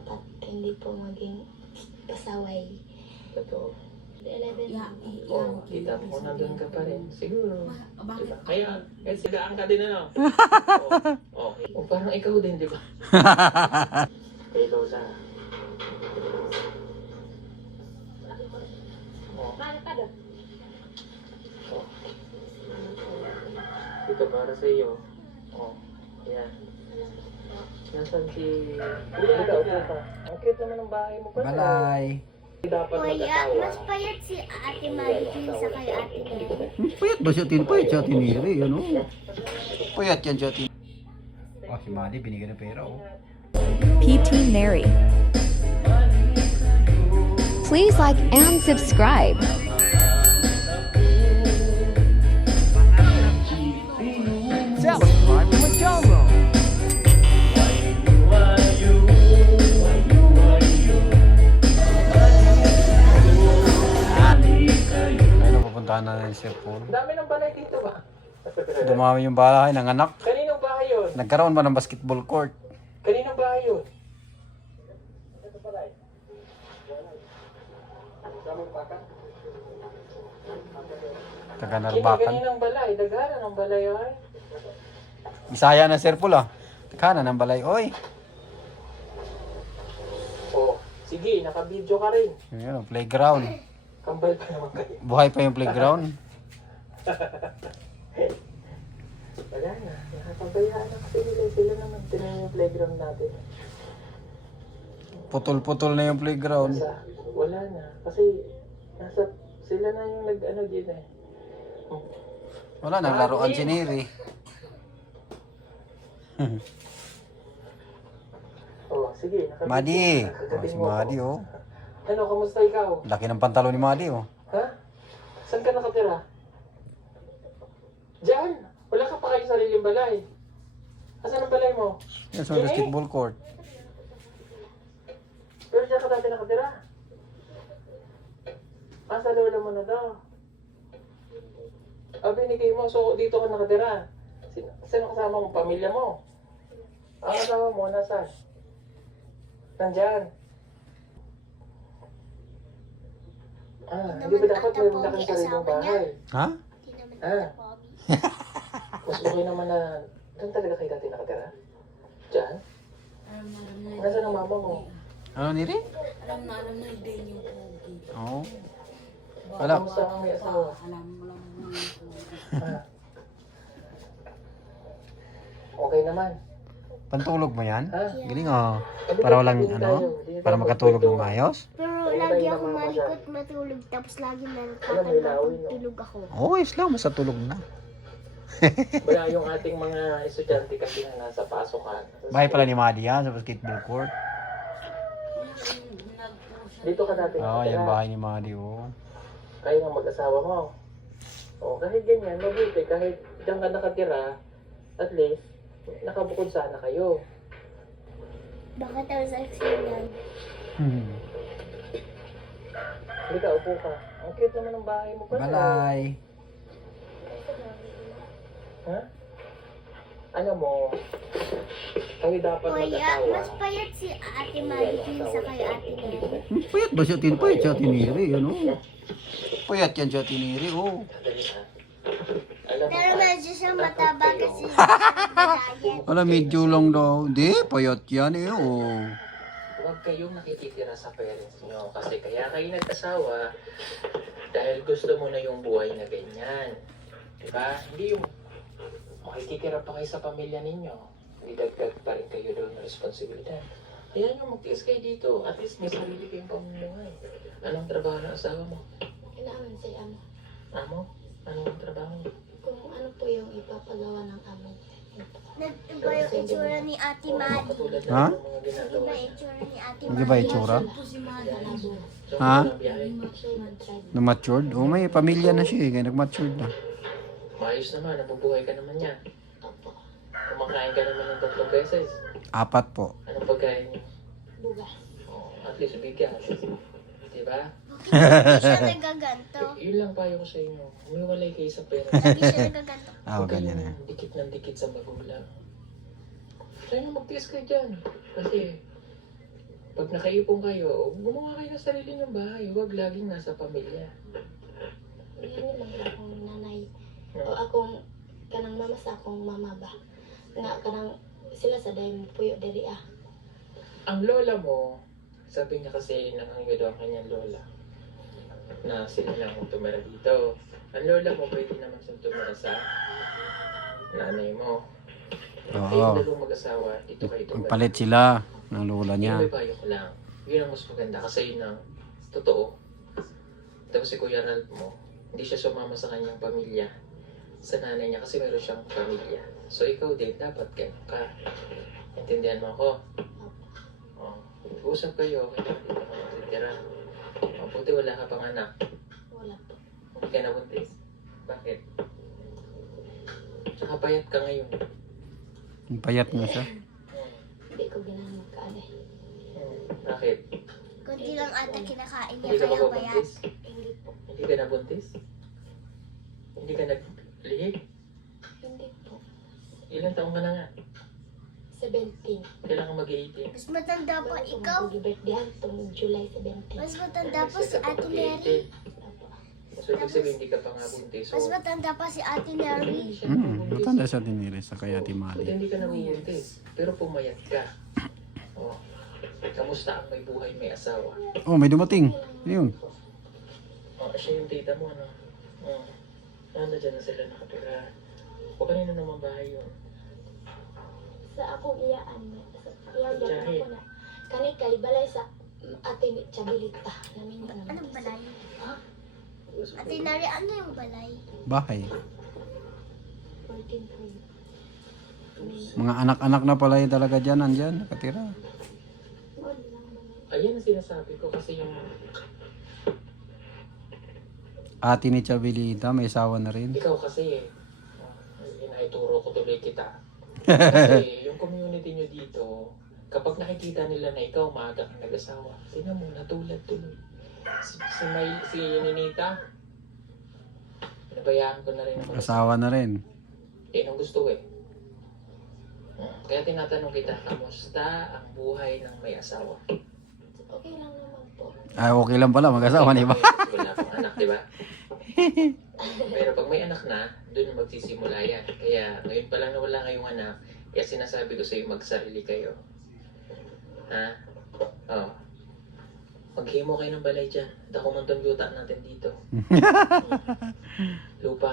dapat hindi po maging pasaway. Totoo. 11. Oh, kita mo nandun ka pa rin. Siguro. Diba? Kaya, sigaan ka din ano? Okay. O parang ikaw din, di ba? Kay Lola. Oh. Oh. Ito para sa iyo. Oh. Yan. Nasaan si... Kuya, upo ka. Ang cute naman ng bahay mo pa. Balay. Dapat Kuya, mag-asawa. mas payat si Ate Maricel sa kay Ate Neri. Puyat ba siya tin? Puyat siya tiniri, ano? Puyat yan siya tin. Oh, si Madi binigyan ng pera, oh. PT Neri. Please like and subscribe. Subscribe to my channel. Ayun, pupuntahan na ng cellphone. Dami ng balay dito ba? Dumami yung bahay ng anak. Kaninong bahay yun? Nagkaroon ba ng basketball court? Kaninong bahay yun? Taga Hindi Narbacan. kaninang balay. Dagana ng balay ay. Isaya na cellphone, ah. Kanan ng balay, oy. Oh, sige, naka-video ka rin. Ayun, playground. Kambal pa naman kayo. Buhay pa yung playground. Wala na. Nakakabayaan na kasi nila. Sila naman tinayin yung playground natin. Putol-putol na yung playground. Wala na. Kasi sila na yung nag-ano din eh. Wala, naglaruan si Neri. Oh, sige. Madi. Nakabidyo. Oh, si Madi, oh. Ano, kamusta ikaw? Laki ng pantalon ni Madi, oh. Ha? Saan ka nakatira? Diyan. Wala ka pa kayo sariling balay. Asan ang balay mo? Yan sa basketball court. Pero diyan ka dati nakatira. Sa lola mo na daw. Binigay mo. So, dito ka nakatira. Sino kasama mo? Pamilya mo? Ang kasama mo, nasaan? Nandyan. Hindi ba dapat mayroon na kang sariling bahay? Ha? Hindi naman Ah. ito pogi. Mas okay naman na doon talaga kayo dati nakatira? Diyan? Nasaan ang mama mo? Ano, Neri? Alam na hindi yung pogi. Oo. Wala. Kamusta ang may asawa? Alam na yung pogi. Ah. Okay naman. Pantulog mo yan? Ha? Galing, oh. Para walang, ano? Para makatulog ng maayos? Pero lagi ako malikot matulog tapos lagi nagtatanggap pag tulog ako. Oo, lang. Basta tulog na. Wala yung ating mga estudyante kasi na nasa pasokan. Bahay pala ni Madi yan sa basketball court. Dito ka dati Oo, nakatira. yung bahay ni Madi, oh. Kayo nga mag-asawa mo. O, kahit ganyan, mabuti. Kahit diyan ka nakatira, at least, nakabukod sana kayo. Bakit ako sa yan? Hindi ka, upo ka. Ang cute naman ng bahay mo pala. Balay. Ha? Alam mo, kayo dapat Kuya, mag-asawa. mas payat si Ate Maricel sa kay Ate Neri. Puyat ba siya tin? Puyat siya tiniri, ano? Puyat yan siya tiniri, oh. Dali ha. Alam mo, Pero medyo siya mataba kasi diet. Wala, medyo lang daw. Hindi, payat yan, eh, oh. huwag kayong nakikitira sa parents nyo. Kasi kaya kayo nag-asawa dahil gusto mo na yung buhay na ganyan. Diba? Hindi yung makikitira pa kayo sa pamilya ninyo. Hindi dagdag pa rin kayo doon na responsibilidad. Kaya nyo mag-tiis kayo dito. At least may sarili kayong pamumuhay. Anong trabaho ng asawa mo? Kailangan si Amo. Amo? Anong trabaho niya? Kung ano po yung ipapagawa ng Amo. Nag-iba yung itsura ni Ate Madi. Katulad Ha? ng mga ginagawa Nag-iba niya. yung itsura ni Ate Hindi ba Madi. itsura? Po si Mada. So, Ha? walang biyahe. Na-matured? Oh, may pamilya na siya, eh. Kaya nag-matured na. Maayos naman, nabubuhay ka naman yan. Opo. Kumakain ka naman ng 3 beses. 4 po. Anong pagkain niyo? Bugas. Oh, at least bigas. Diba? Lagi siya nagaganto. Yun lang payo ko sa inyo. Humiwalay kayo sa pera. Lagi siya nagaganto. Ah, ganyan na. Dikit ng dikit sa magulang. Kaya magtiis kayo dyan. Kasi, Pag nakaipon kayo, gumawa kayo ng sarili ng bahay. Huwag laging nasa pamilya. Yan naman akong nanay. O akong kanang mama sa akong mama ba. Nga kanang sila sa dayong puyo diri ah. Ang lola mo, sabi niya kasi nakangyo daw ang kanyang lola na sila lang ang tumira dito. Ang lola mo, pwede naman siyang tumira sa nanay mo. Kayong Oo. dalawang mag-asawa, dito kayo tumira. Magpalit sila ng lola Yun niya. may payo ko lang. Yun ang mas maganda kasi yun ang totoo. Tapos si Kuya Ralph mo, hindi siya sumama sa kanyang pamilya, sa nanay niya kasi meron siyang pamilya. So ikaw din, dapat ganun ka. Intindihan mo ako? Oh. Usap kayo, kaya hindi ka matitira. Mabuti wala ka pang anak. Wala po. Hindi ka nabuntis. Bakit? Tsaka payat ka ngayon. Ang payat mo siya. Hindi ko ginahan magkaalay. Bakit? Kunti lang ata kinakain niya Hindi ka kaya payat. mababuntis? Hindi po. Hindi ka nabuntis? Hindi ka naglihig? Hindi po. Ilang taong ka na nga? 17. Kailangan mag-18. Mas matanda pa Wala ko ikaw. mag-birthday itong July 17. Mas matanda pa si Ate Mary. So, ibig sabihin, hindi ka pa nga buntis. So, Mas matanda pa si Ate Mary. Matanda siya dinire sa kaya Ate Mali. Hindi ka nabubuntis. Pero pumayat ka. Oh. Kamusta ang may buhay, may asawa? Oh, may dumating. Yun. Oh, siya yung tita mo, ano? Oh. Ano, dyan na sila nakatira. O kanina naman bahay yun. Sa akong iyaan, sa iyaan Jahe. ako na. Kani kay balay sa ate Chabilita. Namin yun. Anong balay? Ate Nari, ano yung balay? Bahay. 14 po. Mga anak-anak na pala yun talaga dyan, nandyan, nakatira. Ayan ang sinasabi ko kasi yung Ate ni Chabilita, may asawa na rin. ikaw kasi inaituro ko tuloy kita. Kasi yung community nyo dito, kapag nakikita nila na ikaw maaga kang nag-asawa, tingnan mo, natulad tuloy. Si Ninita, nabayaan ko na rin ako. Asawa na rin. Yan ang gusto eh. Kaya tinatanong kita, kamusta ang buhay ng may asawa? Okay lang naman po. Ay, okay lang pala, mag-asawa, di ba? Wala pang anak, di ba? Pero pag may anak na, doon magsisimula yan. Kaya ngayon pa lang na wala kayong anak, kaya sinasabi ko sa iyo, magsarili kayo. Ha? Oh. Maghimo kayo ng balay dyan. Dakumanton yuta natin dito. Lupa.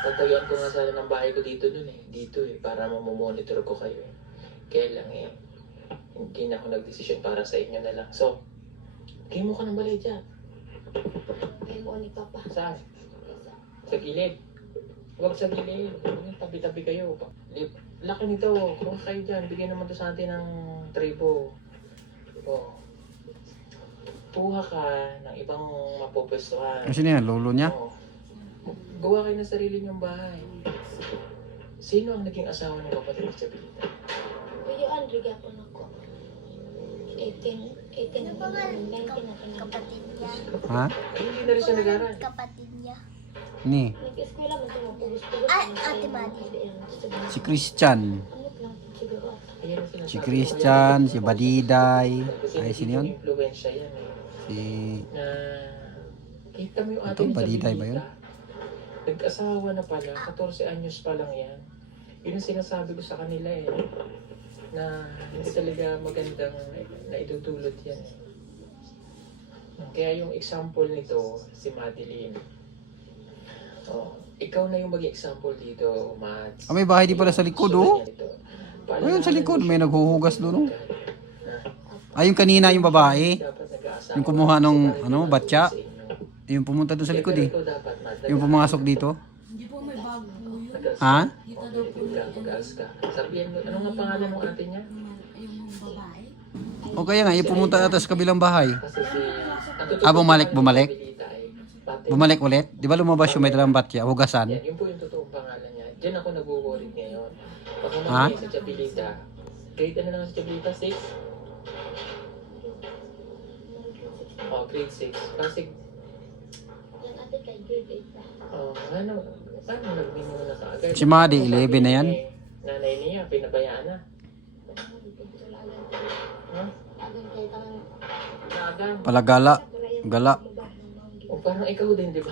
Tatayuan ko nga sana ng bahay ko dito dun eh. Dito eh. Para mamomonitor ko kayo eh. Kaya lang eh. Hindi na ako nagdesisyon para sa inyo na lang. So, maghimo ka ng balay dyan. Ngayon mo ni Papa. Saan? Sa gilid. Huwag sa gilid. Tabi-tabi kayo. Laki nito. Kung kayo dyan, bigyan naman to sa atin ng tribo. Oh. Kuha ka ng ibang mapupwestuhan. Kasi niya, lolo niya. Oo. Gawa kayo ng sarili niyong bahay. Sino ang naging asawa ng kapatid ni Chabilita? Kuya Andre gapon ako. 18 Ano pa nga 19 na kapatid niya? Ha? Ay, hindi na rin siya nag-aral. Kapatid niya. Ni, Nag-eskwela man ito mapugos-pugos. Ay, Ate Madi. si Christian. Ano lang siguro. Ayan ang sinasabi Si ko. Christian, si Badiday. Kasi Ay, sino yun? influensya yan eh. Si... Na kita mo yung Ito, ate ni Badiday ba Chabilita. yun? Nag-asawa na pala, 14 anyos pa lang yan. Yun ang sinasabi ko sa kanila eh. Na hindi talaga magandang na itutulot yan eh. Kaya yung example nito, si Madeline. Oh, ikaw na yung maging example dito, Mads. Ah, may bahay di pala sa likod, oh. Ayun, sa likod, may naghuhugas doon, oh. Ay, yung kanina, yung babae. Yung kumuha nung, ano, batya. Yung pumunta doon sa likod, eh. Yung pumasok dito. Hindi po may bago yun. Ha? Kita daw po Sabihin mo, ano nga pangalan ng ate niya? yung babae. O kaya nga, yung pumunta ata sa kabilang bahay. Kasi si... Ah, bumalik? Bumalik ulit? Di ba lumabas yung may dalang batya, hugasan? Yan, yun po yung totoong pangalan niya. Diyan ako nag-worried ngayon. Baka Ha? mamaya sa Chabilita. Grade ano naman sa Chabilita? 6? Oh, grade 6. Kasi, Yan ate kay grade 8 pa. ano nagmino na kaagad? Si Madi, 11 na yan. Nanay niya, pinabayaan na. Ha? Agon kay tanang Pala gala. Gala. O parang ikaw din, di ba?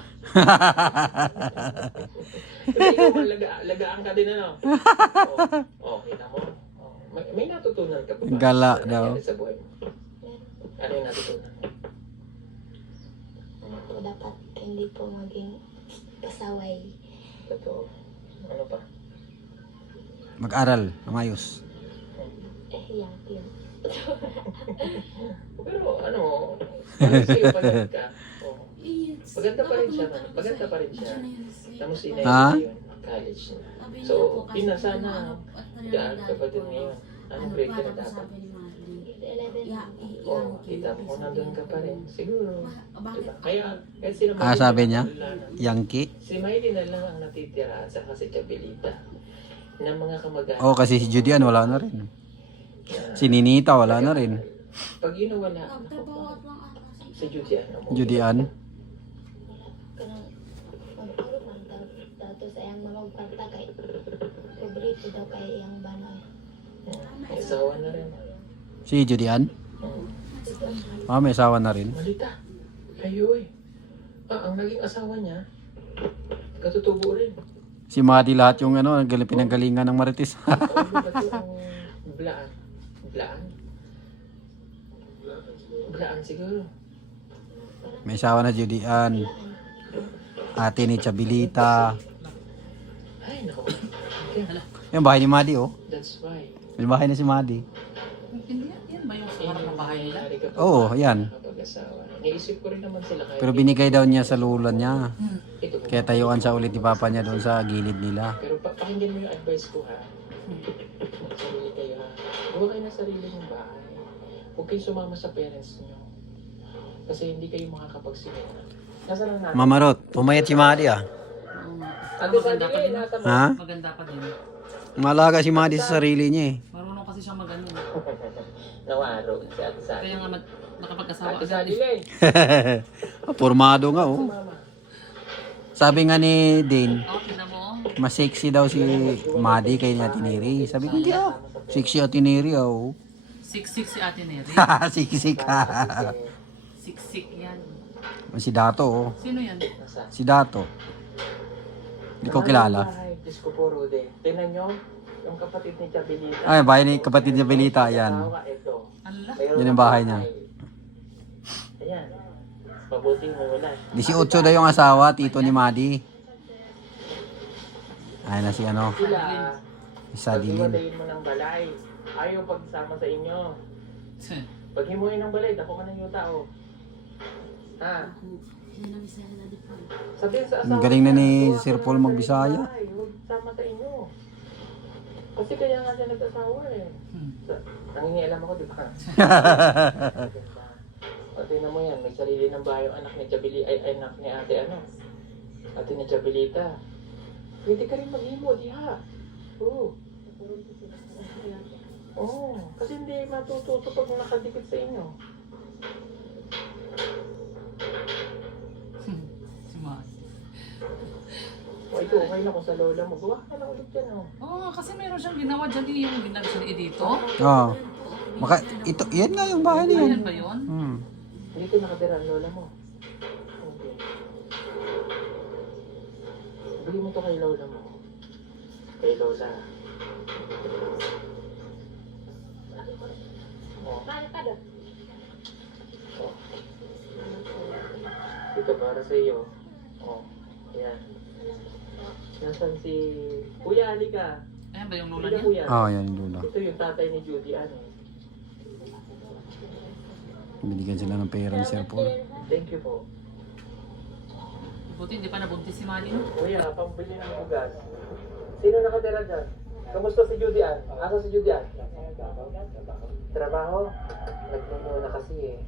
Kasi ikaw lagaan ka din, ano? Kita mo? May natutunan ka pa ba? Gala Sa daw. nangyari sa buhay mo? Ano yung natutunan mo? Ano po, dapat hindi po maging pasaway. Totoo. Ano pa? Mag-aral. Amayos. Yan, yun. Pero ano sa'yo pagod ka? Eh, Maganda pa rin siya. Maganda pa rin siya. Namusin na Ha? yun. College na. So, yun na sana. Diyan ka pa din ngayon. Anong grade ka na dapat? Sabi ni Marley. 11. Kita mo kung nandun ka pa rin. Siguro. Bakit? Diba? Kaya sila Sabi niya? Yankee. Si Miley na lang ang natitira at saka si Chabelita ng mga kamag-anak. Oh, kasi si Judian wala na rin. Si Ninita wala na rin. Pag yun nawala, Nagtrabaho at lang ata si Judian mo. Judian. Kanang magpuro man dato sa iyang mga kwarta kay paborito daw kay iyang banoy. May asawa na rin. Si Judian. May asawa na rin. Malita. Ayoy. Ang naging asawa niya, katutubo rin. Si Madi lahat yung pinanggalingan ng Marites. O, ano ba ito ang blaan? Blaan? Blaan siguro. May asawa na Judian. Ate ni Chabelita. Ay, naku. Okay. Yung bahay ni Madi, oh. That's why. May bahay na si Madi. Hindi, yan ba yung sa harap ng bahay nila? Oo, yan. Kapag-asawa. Naisip ko rin naman sila. Kaya Pero binigay daw niya sa lula niya. ito, Kaya tayuan siya ulit ni Papa niya doon sa gilid nila. pero pakinggan mo yung advice ko, ha? Magsarili kayo, ha? Gawa kayo ng sarili ng bahay. Huwag kayong sumama sa parents niyo. Kasi hindi kayo makakapagsimula. Nasa lang natin? Mama Rot, pumayat si Madi ah. Ate Maganda pa din. nasa mo. Ha? Maganda pa din. Malaga si Madi sa sarili niya eh. Marunong kasi siyang mag-ano. Nawaro si Ate Sally. Kaya nga nakapag-asawa Ate agad Sally, eh. Formado nga oh. Mama. Sabi nga ni Dane, Oh, tingnan mo. mas sexy daw si Madi kay ni Ate Neri. Sabi ko, hindi ah. Sexy Ate Neri ah, oh. Siksik si Ate Neri. Sexy ka. Siksik yan. Si Dato oh. Sino yan? Nasa? Si Dato. Hindi ko kilala. Ay, Diyos ko po, Rude. Tingnan nyo, yung kapatid ni Chabelita. Ay, bahay ni kapatid niya Belita, yan. Asawa, ito. Allah. Mayroon Yan ang bahay niya. Ayan. Mabuting mula. 18 daw yung asawa, tito ni Madi. Ay na si ano, Sila, sa Dilin. pag-iwalayin mo ng balay, ayaw pagsama sa inyo. Pag himuin ng balay, dako ka ng yuta, oh. Ha? Yan ang isa na di pa. Sabihin sa asawa Ang galing na niya, ni "Huwag Sir ka Paul ng magbisaya." balay, huwag sama sa inyo. Kasi kaya nga siya nag-asawa eh. Nangingialam ako, di ba? O, tingnan mo yan, may sarili ng bahay yung anak ni Chabeli, ay anak ni ate ano? Ate ni Chabelita. Pwede ka rin maghimo, diha. Oo. Oo, kasi hindi matututo pag nakadikit sa inyo. Si Ma. O, ito, okay na kung sa lola mo. Gawa ka na lang ulit yan, oh. Oh, kasi meron siyang ginawa dyan yung ginagawa niya dito. Oo. Maka, ito, yan nga yung bahay niya. Ayan ba yun? Dito nakatira ang lola mo. Okay. Bili mo to kay lola mo. Kay lola. Oh. Oh. Ito para sa iyo. Oh. Ayan. Nasaan si... Kuya, halika. Ayan ba yung lula Halika, niya? kuya. Oo, yan yung lula. Ito yung tatay ni Judy, ano. Binigyan sila ng pera ni Sir Paul. Thank you po. Buti hindi pa nabuntis si Mali. Kuya, pambili ng ugas. Sino nakatira dyan? Kamusta si Judy Ann? Asa si Judy Ann? Trabaho? Nagmumuna kasi eh.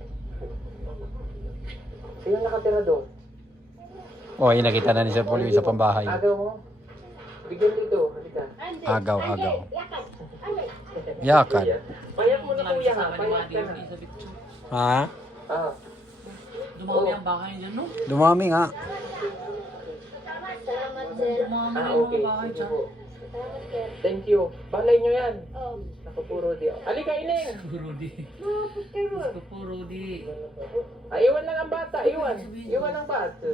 Sino nakatira doon? Oh, yun nakita na ni Sir Paul yung sa pambahay. Agaw mo? Bigyan dito. Halika. Agaw, agaw. Yakad. Payag mo na Lagi kuya ha. kasama ni Payag Mali ka yung na. Elizabeth Chu. Ha? Ah. Dumami ang bahay niya, no? Dumami nga. Dumami Ah, yung okay. mga bahay Sige dyan. po. Thank you. Balay nyo yan. Ako po, Rudy. Halika, Ineng! Puro di. Gusto po, Rudy. Ay, iwan lang ang bata. Iwan. Iwan ang bata.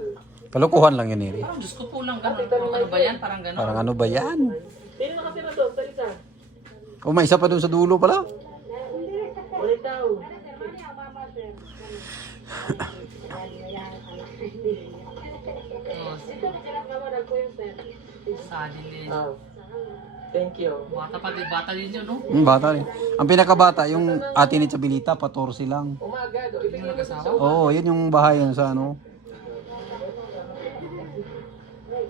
Kalokohan lang yun, Eri. Parang Diyos ko po lang ganun. Ano ba yan? Parang ganun. Parang ano ba yan? Sino nakatira doon? Sa isa? O, may isa pa doon sa dulo pala. Ulit daw. Oh, sadly. Oh. Thank you. Bata din yun, no? Bata rin. Ang pinakabata, yung ate ni Chabilita, 14 lang. Umaga do. Ibigay mo sa Oo, yun yung bahay yun sa ano.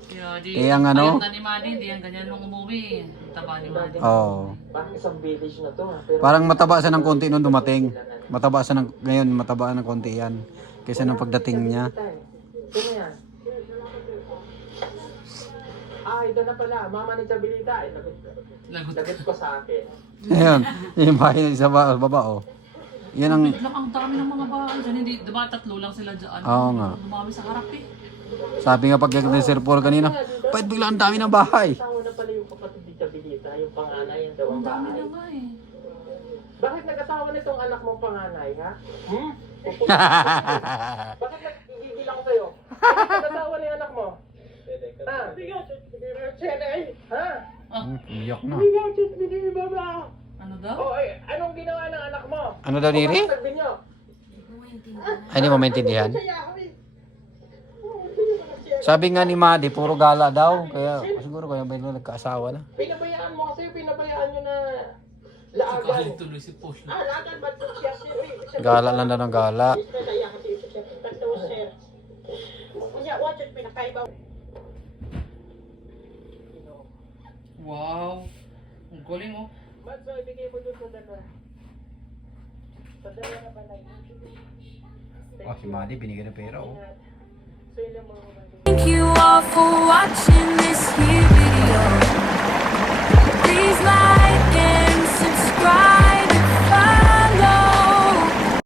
Kaya di, Eh, ang ano? payat na ni Manny, hindi yan ganyan nung umuwi. Taba ni Manny. Oo. Parang isang village na to. Ha? Pero Parang mataba siya ng konti nung dumating. Mataba siya ng, ngayon mataba ng konti yan. Kaysa nung pagdating niya. Sino yan? Ah, ito na pala. Mama ni Chabilita. Ay, lagot ko sa akin. Ayun, yung bahay sa baba, oh. Yan ang, Biglang ang dami ng mga bahay dyan. Hindi, diba tatlo lang sila dyan? Oo nga. Dumami sa harap eh. sabi nga pag ni Sir Paul kanina, bakit bigla ang dami ng bahay? Asawa na pala yung kapatid ni Chabilita. Yung panganay. Yung daw ang Ang dami bahay. na nga eh. Bakit nag-asawa nitong anak mong panganay, ha? Hmm? Bakit nagigigil ako sa'yo? Bakit nag-asawa ni anak mo? Ha? Ha? Iyak na. Ano daw? Oh, ay, anong ginawa ng anak mo? Ano daw, Neri? Bakit nagbinyo? Ay, hindi mo maintindihan. Sabi nga ni Madi, puro gala daw. Kaya siguro kaya ba nagkaasawa na? Pinabayaan mo kasi pinabayaan nyo na Si laagan. Colin tuloy si Paul. Gala lang daw ng gala. Wow. Ang galing oh. Ba't ba ibigay mo dun sa dalawa? Sa dalawa na balay. Oh, si Madi binigyan ng pera, oh. So yun lang mga Thank you all for watching